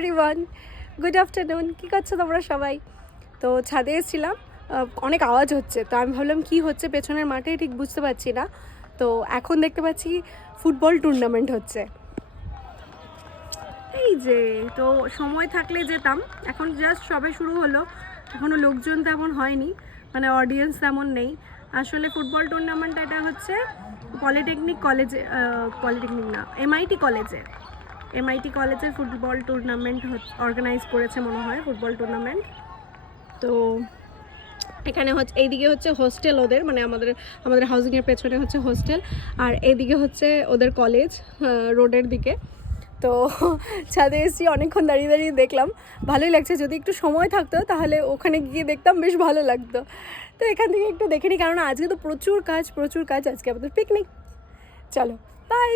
Everyone, good afternoon. কী করছো তোমরা সবাই? তো ছাদে এসেছিলাম, অনেক আওয়াজ হচ্ছে, তো আমি ভাবলাম কী হচ্ছে পেছনের মাঠে, ঠিক বুঝতে পারছি না। তো এখন দেখতে পাচ্ছি ফুটবল টুর্নামেন্ট হচ্ছে। এই যে, তো সময় থাকলে যেতাম, এখন জাস্ট সবে শুরু হলো, এখনও লোকজন তেমন হয়নি, মানে অডিয়েন্স তেমন নেই। আসলে ফুটবল টুর্নামেন্ট এটা হচ্ছে পলিটেকনিক কলেজে, পলিটেকনিক না, এমআইটি কলেজে ফুটবল টুর্নামেন্ট অর্গানাইজ করেছে মনে হয়, ফুটবল টুর্নামেন্ট। তো এখানে হচ্ছে, এইদিকে হচ্ছে হোস্টেল ওদের, মানে আমাদের হাউজিংয়ের পেছনে হচ্ছে হোস্টেল, আর এইদিকে হচ্ছে ওদের কলেজ রোডের দিকে। তো ছাদে এসেছি, অনেকক্ষণ দাঁড়িয়ে দাঁড়িয়ে দেখলাম, ভালোই লাগছে। যদি একটু সময় থাকতো তাহলে ওখানে গিয়ে দেখতাম, বেশ ভালো লাগতো। তো এখান থেকে একটু দেখে নিই, কারণ আজকে তো প্রচুর কাজ, আজকে আমাদের পিকনিক। চলো, বাই।